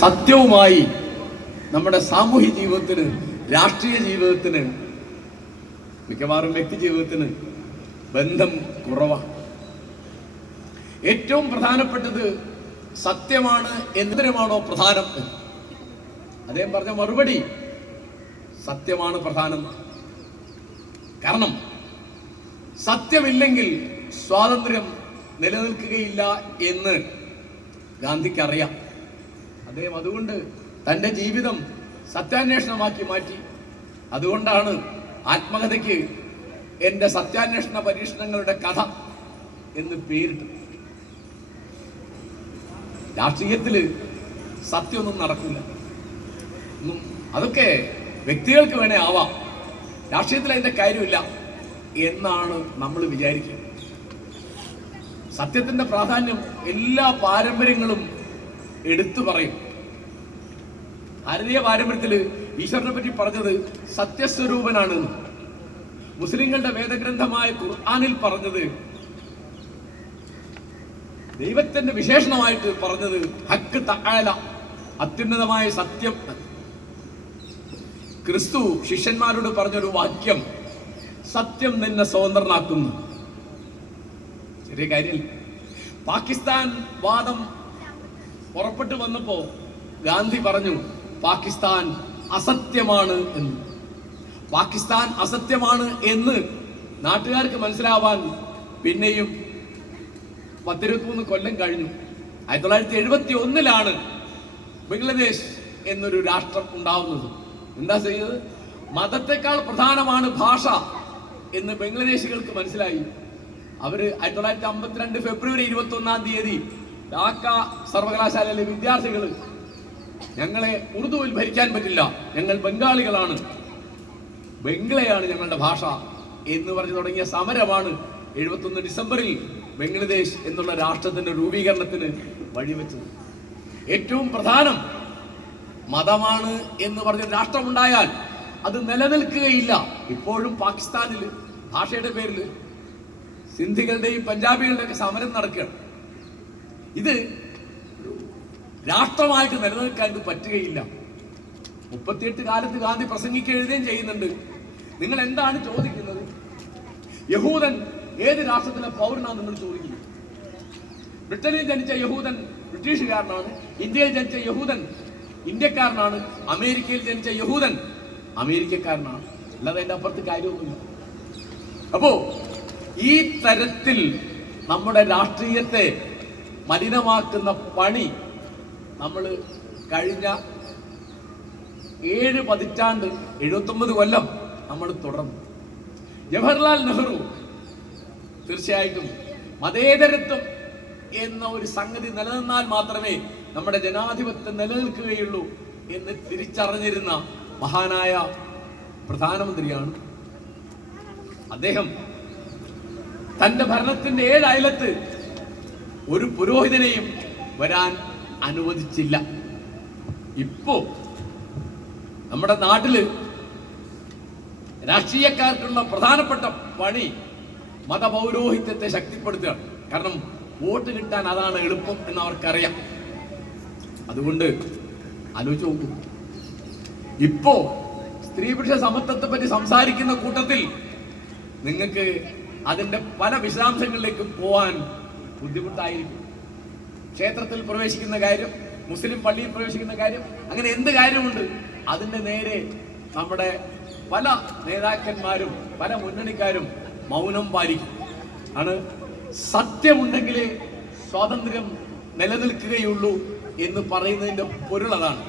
സത്യവുമായി നമ്മുടെ സാമൂഹ്യ ജീവിതത്തിന്, രാഷ്ട്രീയ ജീവിതത്തിന്, മിക്കവാറും വ്യക്തി ജീവിതത്തിന് ബന്ധം കുറവാണ്. ഏറ്റവും പ്രധാനപ്പെട്ടത് സത്യമാണ്. എന്തിനുമാണോ പ്രധാനം? അദ്ദേഹം പറഞ്ഞ മറുപടി സത്യമാണ് പ്രധാനം. കാരണം സത്യമില്ലെങ്കിൽ സ്വാതന്ത്ര്യം നിലനിൽക്കുകയില്ല എന്ന് ഗാന്ധിക്ക് അറിയാം. അദ്ദേഹം അതുകൊണ്ട് തൻ്റെ ജീവിതം സത്യാന്വേഷണമാക്കി മാറ്റി. അതുകൊണ്ടാണ് ആത്മകഥയ്ക്ക് എൻ്റെ സത്യാന്വേഷണ പരീക്ഷണങ്ങളുടെ കഥ എന്ന് പേരിട്ടത്. രാഷ്ട്രീയത്തിൽ സത്യമൊന്നും നടക്കില്ല. അതൊക്കെ വ്യക്തികൾക്ക് വേണേ ആവാം, രാഷ്ട്രീയത്തിൽ അതിൻ്റെ കാര്യമില്ല എന്നാണ് നമ്മൾ വിചാരിക്കുന്നത്. സത്യത്തിന്റെ പ്രാധാന്യം എല്ലാ പാരമ്പര്യങ്ങളും എടുത്തു പറയും. ഭാരതീയ പാരമ്പര്യത്തിൽ ഈശ്വരനെ പറ്റി പറഞ്ഞത് സത്യസ്വരൂപനാണ്. മുസ്ലിങ്ങളുടെ വേദഗ്രന്ഥമായ ഖുർആനിൽ പറഞ്ഞത്, ദൈവത്തിന്റെ വിശേഷണമായിട്ട് പറഞ്ഞത് ഹക്ക് തആല, അത്യുന്നതമായ സത്യം. ക്രിസ്തു ശിഷ്യന്മാരോട് പറഞ്ഞൊരു വാക്യം, സത്യം നിന്നെ സ്വതന്ത്രനാക്കുന്നു. ചെറിയ കാര്യമില്ല. പാകിസ്ഥാൻ വാദം പുറപ്പെട്ടു വന്നപ്പോ ഗാന്ധി പറഞ്ഞു പാകിസ്ഥാൻ അസത്യമാണ് എന്ന്. പാകിസ്ഥാൻ അസത്യമാണ് എന്ന് നാട്ടുകാർക്ക് മനസ്സിലാവാൻ പിന്നെയും 13 കൊല്ലം കഴിഞ്ഞു. 1971 ബംഗ്ലാദേശ് എന്നൊരു രാഷ്ട്രം ഉണ്ടാവുന്നത്. എന്താ ചെയ്തത്? മതത്തെക്കാൾ പ്രധാനമാണ് ഭാഷ എന്ന് ബംഗ്ലാദേശികൾക്ക് മനസ്സിലായി. അവര് 1952 ഫെബ്രുവരി 21 ധാക്ക സർവകലാശാലയിലെ വിദ്യാർത്ഥികൾ, ഞങ്ങളെ ഉറുദുവിൽ ഭരിക്കാൻ പറ്റില്ല, ഞങ്ങൾ ബംഗാളികളാണ്, ബംഗ്ലയാണ് ഞങ്ങളുടെ ഭാഷ എന്ന് പറഞ്ഞു തുടങ്ങിയ സമരമാണ് 71 ഡിസംബറിൽ ബംഗ്ലാദേശ് എന്നുള്ള രാഷ്ട്രത്തിന്റെ രൂപീകരണത്തിന് വഴിവെച്ചത്. ഏറ്റവും പ്രധാനം മതമാണ് എന്ന് പറഞ്ഞ രാഷ്ട്രമുണ്ടായാൽ അത് നിലനിൽക്കുകയില്ല. ഇപ്പോഴും പാകിസ്ഥാനിൽ ഭാഷയുടെ പേരിൽ സിന്ധികളുടെയും പഞ്ചാബികളുടെയൊക്കെ സമരം നടക്കുകയാണ്. ഇത് രാഷ്ട്രമായിട്ട് നിലനിൽക്കാൻ പറ്റുകയില്ല. 38 കാലത്ത് ഗാന്ധി പ്രസംഗിക്കുകയും ചെയ്യുന്നുണ്ട്. നിങ്ങൾ എന്താണ് ചോദിക്കുന്നത്? യഹൂദൻ ഏത് രാഷ്ട്രത്തിലെ പൗരനാണ് നിങ്ങൾ ചോദിക്കുന്നത്? ബ്രിട്ടനിൽ ജനിച്ച യഹൂദൻ ബ്രിട്ടീഷുകാരനാണ്, ഇന്ത്യയിൽ ജനിച്ച യഹൂദൻ ഇന്ത്യക്കാരനാണ്, അമേരിക്കയിൽ ജനിച്ച യഹൂദൻ അമേരിക്കക്കാരനാണ്. അല്ലാതെ അതിന്റെ അപ്പുറത്ത് കാര്യമൊന്നുമില്ല. അപ്പോ ഈ തരത്തിൽ നമ്മുടെ രാഷ്ട്രീയത്തെ മലിനമാക്കുന്ന പണി നമ്മൾ കഴിഞ്ഞ 7 പതിറ്റാണ്ട് 79 കൊല്ലം നമ്മൾ തുടർന്നു. ജവഹർലാൽ നെഹ്റു തീർച്ചയായിട്ടും മതേതരത്വം എന്ന ഒരു സംഗതി നിലനിന്നാൽ മാത്രമേ നമ്മുടെ ജനാധിപത്യം നിലനിൽക്കുകയുള്ളൂ എന്ന് തിരിച്ചറിഞ്ഞിരുന്ന മഹാനായ പ്രധാനമന്ത്രിയാണ് അദ്ദേഹം. തന്റെ ഭരണത്തിന്റെ 7 അയലത്ത് ഒരു പുരോഹിതനെയും വരാൻ അനുവദിച്ചില്ല. ഇപ്പോ നമ്മുടെ നാട്ടില് രാഷ്ട്രീയക്കാർക്കുള്ള പ്രധാനപ്പെട്ട പണി മതപൗരോഹിത്യത്തെ ശക്തിപ്പെടുത്തുകയാണ്. കാരണം വോട്ട് കിട്ടാൻ അതാണ് എളുപ്പം എന്ന് അവർക്കറിയാം. അതുകൊണ്ട് ആലോചിച്ച് നോക്കൂ, ഇപ്പോ സ്ത്രീ പുരുഷ സമത്വത്തെ പറ്റി സംസാരിക്കുന്ന കൂട്ടത്തിൽ നിങ്ങൾക്ക് അതിന്റെ പല വിശദാംശങ്ങളിലേക്കും പോവാൻ ബുദ്ധിമുട്ടായിരിക്കും. ക്ഷേത്രത്തിൽ പ്രവേശിക്കുന്ന കാര്യം, മുസ്ലിം പള്ളിയിൽ പ്രവേശിക്കുന്ന കാര്യം, അങ്ങനെ എന്ത് കാര്യമുണ്ട് അതിന്റെ നേരെ നമ്മുടെ പല നേതാക്കന്മാരും പല മുന്നണിക്കാരും മൗനം പാലിക്കും. ആണ് സത്യമുണ്ടെങ്കിലേ സ്വാതന്ത്ര്യം നിലനിൽക്കുകയുള്ളൂ എന്ന് പറയുന്നതിന്റെ പൊരുൾ അതാണ്.